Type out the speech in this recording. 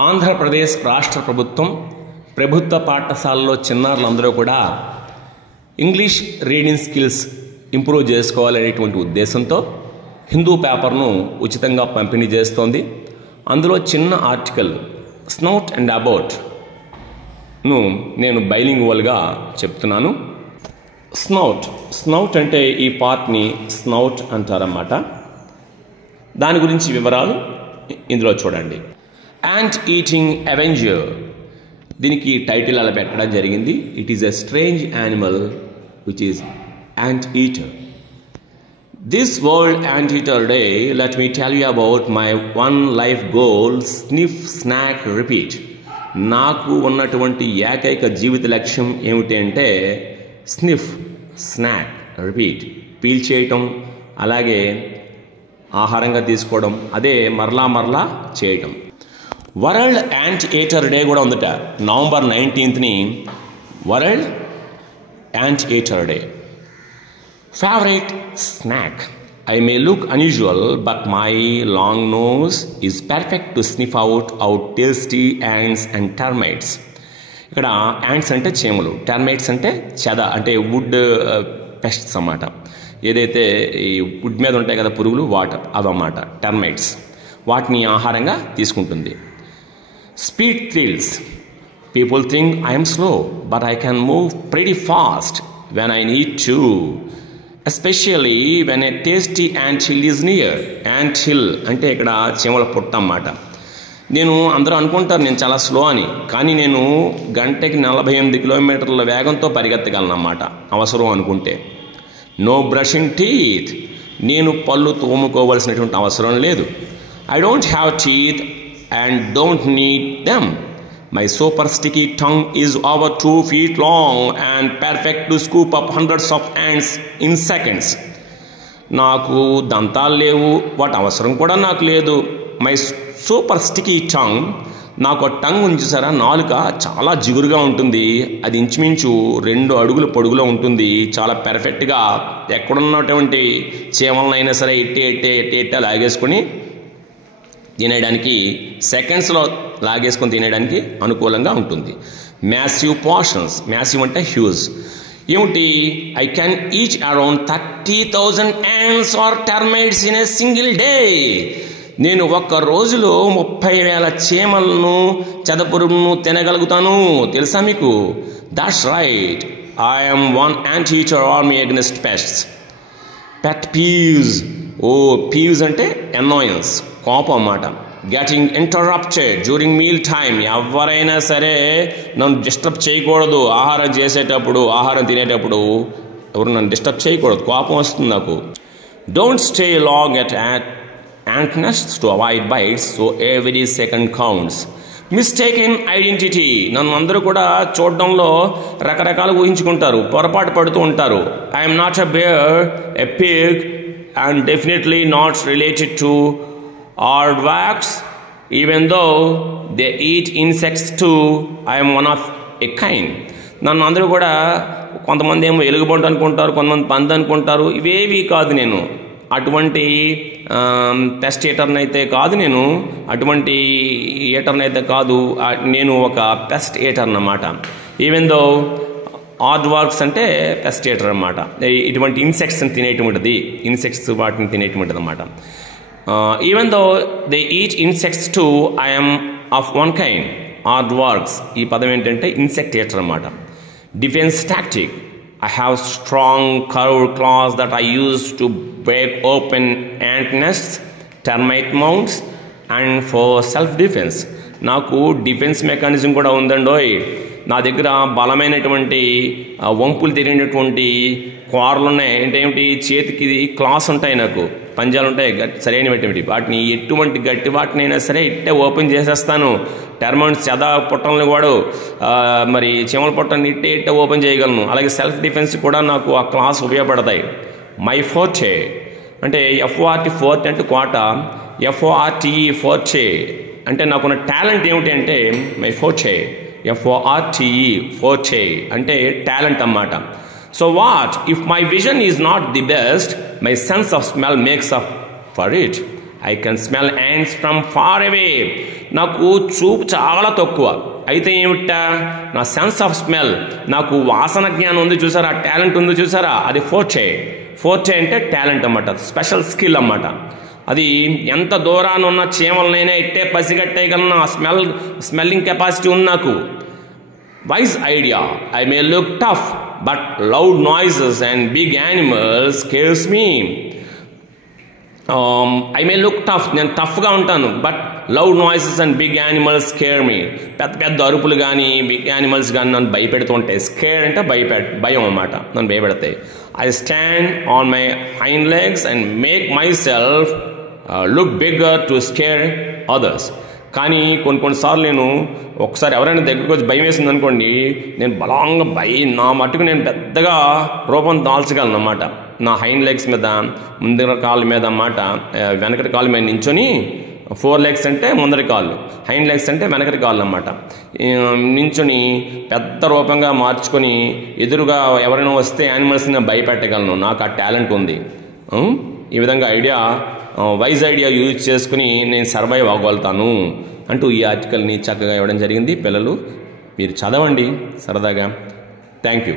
ఆంధ్రప్రదేశ్ రాష్ట్ర ప్రభుత్వం ప్రభుత్వ పాఠశాలలో చిన్నారులందరూ కూడా ఇంగ్లీష్ రీడింగ్ స్కిల్స్ ఇంప్రూవ్ చేసుకోవాలనేటువంటి ఉద్దేశంతో హిందూ పేపర్ను ఉచితంగా పంపిణీ చేస్తోంది. అందులో చిన్న ఆర్టికల్ స్నౌట్ అండ్ అబౌట్ను నేను బైలింగ్వల్గా చెప్తున్నాను. స్నౌట్ అంటే ఈ పార్ట్ని స్నౌట్ అంటారన్నమాట. దాని గురించి వివరాలు ఇందులో చూడండి. యాంట్ ఈటింగ్ అవెంజర్, దీనికి టైటిల్ అలా పెట్టడం జరిగింది. It is a strange animal which is ant eater. This world ant eater day let me tell you about my one life goal, sniff snack repeat. నాకు ఉన్నటువంటి ఏకైక జీవిత లక్ష్యం ఏమిటి అంటే స్నిఫ్ స్నాక్ రిపీట్, పీల్ చేయటం, అలాగే ఆహారంగా తీసుకోవడం, అదే మరలా చేయటం. వరల్డ్ యాంట్ ఈటర్ డే కూడా ఉందట. నవంబర్ 19ని world ant eater day. Favourite snack, I may look unusual, but my long nose is perfect to sniff out tasty ants and termites. ఇక్కడ యాంట్స్ అంటే చీమలు, టర్మైట్స్ అంటే చెద, అంటే వుడ్ పెస్ట్స్ అన్నమాట. ఏదైతే ఈ వుడ్ మీద ఉంటాయి కదా పురుగులు, వాటర్ అవన్నమాట టర్మైట్స్. వాటిని ఆహారంగా తీసుకుంటుంది. Speed thrills, people think I'm slow but I can move pretty fast when I need to, especially when a tasty ant hill is near. Ant hill అంటే ఇక్కడ చీమల పుట్ట అన్నమాట. అందరూ అనుకుంటారు నేను చాలా స్లో అని, కానీ నేను గంటకి 48 కిలోమీటర్ల వేగంతో పరిగెత్తగలను అన్నమాట అవసరం అనుకుంటే. నో బ్రషింగ్ టీత్, నేను పళ్ళు తోముకోవాల్సినటువంటి అవసరం లేదు. I don't have teeth and don't need them. My super sticky tongue is over 2 feet long and perfect to scoop up hundreds of ants in seconds. నాకు దంతాలు లేవు, వాటి అవసరం కూడా నాకు లేదు. మై సూపర్ స్టికీ టంగ్, నాకు టంగ్ ఉంది చూసారా, నాలుక చాలా జిగురుగా ఉంటుంది. అది ఇంచుమించు 2 అడుగుల పొడుగులో ఉంటుంది. చాలా పెర్ఫెక్ట్గా ఎక్కడున్నటువంటి చీమలనైనా సరే ఎట్టే లాగేసుకొని తినేయడానికి, సెకండ్స్లో లాగేసుకొని తినేయడానికి అనుకూలంగా ఉంటుంది. మ్యాసివ్ పోర్షన్స్, మ్యాసివ్ అంటే హ్యూజ్. ఏమిటి? I can eat around 30,000 ants or termites in a single day. నేను ఒక్క రోజులో 30,000 చీమలను చెదపురుగును తినగలుగుతాను. తెలుసా మీకు? That's right, I'm one ant eater army against pests. Pet peeves, peeves అంటే అనాయన్స్, కోపం అన్నమాట. Getting interrupted during meal time, ఎవరైనా సరే నన్ను డిస్టర్బ్ చేయకూడదు. ఆహారం తినేటప్పుడు ఎవరు నన్ను డిస్టర్బ్ చేయకూడదు, కోపం వస్తుంది నాకు. Don't stay long at ant nests to avoid bites, so every second counts. Mistaken identity, నన్ను అందరూ కూడా చూడడంలో రకరకాలు ఊహించుకుంటారు, పొరపాటు పడుతూ ఉంటారు. I'm not a bear, a pig and definitely not related to aardvarks, even though they eat insects too. I am one of a kind. నన్ను అందరూ కూడా కొంతమంది ఏమో ఎలుగుబంటు అనుకుంటారు, కొంతమంది పంది అనుకుంటారు. ఇవేవి కాదు, నేను అటువంటి పెస్ట్ ఈటర్ని అయితే కాదు, అటువంటి ఈటర్ని అయితే కాదు. నేను ఒక పెస్ట్ ఈటర్ అన్నమాట. ఈవెన్ దో ఆర్డ్వార్క్స్ అంటే పెస్ట్ ఈటర్ అన్నమాట. ఇటువంటి ఇన్సెక్ట్స్ని తినేటువంటిది, ఇన్సెక్ట్స్ వాటిని తినేటువంటిది అన్నమాట. Even though they eat insects too I'm of one kind. Aardvarks ఈ పదం ఏంటంటే ఇన్సెక్ట్ ఈటర్ అన్నమాట. Defence tactic, I have strong curved claws that I use to break open ant nests, termite mounds and for self-defense. నాకు defence mechanism కూడా ఉందండోయ్. నా దగ్గర బలమైనటువంటి వంపులు తిరిగినటువంటి కూరలు ఉన్నాయి. అంటే ఏమిటి? చేతికి క్లాస్ ఉంటాయి, నాకు పంజాలు ఉంటాయి సరైనటువంటి. వాటిని ఎటువంటి గట్టి వాటినైనా సరే ఇట్టే ఓపెన్ చేసేస్తాను. టర్మైట్స్ చెద పుట్టలను కూడా మరి చీమల పుట్టని ఇట్టే ఓపెన్ చేయగలను. అలాగే సెల్ఫ్ డిఫెన్స్ కూడా నాకు ఆ క్లాస్ ఉపయోగపడతాయి. మై ఫోర్టే అంటే FORT, ఫోర్ట్ అంటే కోట, FORTE ఫోర్టే అంటే నాకున్న టాలెంట్ ఏమిటి అంటే మై ఫోర్టే, FORTE ఫోర్టే అంటే టాలెంట్ అన్నమాట. So what if my vision is not the best? My sense of smell makes up for it. I can smell ants from far away. నాకు చూపు చాలా తక్కువ, అయితే ఏమిటా నా సెన్స్ ఆఫ్ స్మెల్, నాకు వాసన జ్ఞానం ఉంది చూసారా, టాలెంట్ ఉంది చూసారా, అది ఫోర్టే. ఫోర్టే అంటే టాలెంట్ అన్నమాట, స్పెషల్ స్కిల్ అన్నమాట. అది ఎంత దూరాన్ని ఉన్న చీమలనైనా ఇట్టే పసిగట్టేయగలను, ఆ స్మెల్లింగ్ కెపాసిటీ ఉంది నాకు. Wise idea, I may look tough but loud noises and big animals scares me. I may look tough, నేను టఫ్గా ఉంటాను, but loud noises and big animals scare me. పెద్ద పెద్ద అరుపులు కానీ బిగ్ యానిమల్స్ కానీ నన్ను భయపెడుతూ ఉంటాయి. స్కేర్ అంటే భయం అన్నమాట, నన్ను భయపెడతాయి. I stand on my hind legs and make myself look bigger to scare others. కానీ కొన్నిసార్లు నేను ఒకసారి ఎవరైనా దగ్గరికి వచ్చి భయం వేసింది అనుకోండి, నేను బలంగా నా మట్టుకు నేను పెద్దగా రూపం దాల్చగలను అన్నమాట. నా హైండ్ లెగ్స్ మీద, ముందర కాళ్ళ మీద అన్నమాట, వెనకటి కాళ్ళ మీద నించొని, 4 legs అంటే ముందరి కాళ్ళు, హైండ్ లెగ్స్ అంటే వెనకటి కాళ్ళు అన్నమాట, నించొని పెద్ద రూపంగా మార్చుకొని ఎదురుగా ఎవరైనా వస్తే యానిమల్స్ని భయపెట్టగలను. నాకు ఆ టాలెంట్ ఉంది. ఈ విధంగా వైజ్ ఐడియా యూజ్ చేసుకుని నేను సర్వైవ్ అవ్వగలుగుతాను అంటూ ఈ ఆర్టికల్ని చక్కగా ఇవ్వడం జరిగింది. పిల్లలు మీరు చదవండి సరదాగా. Thank you.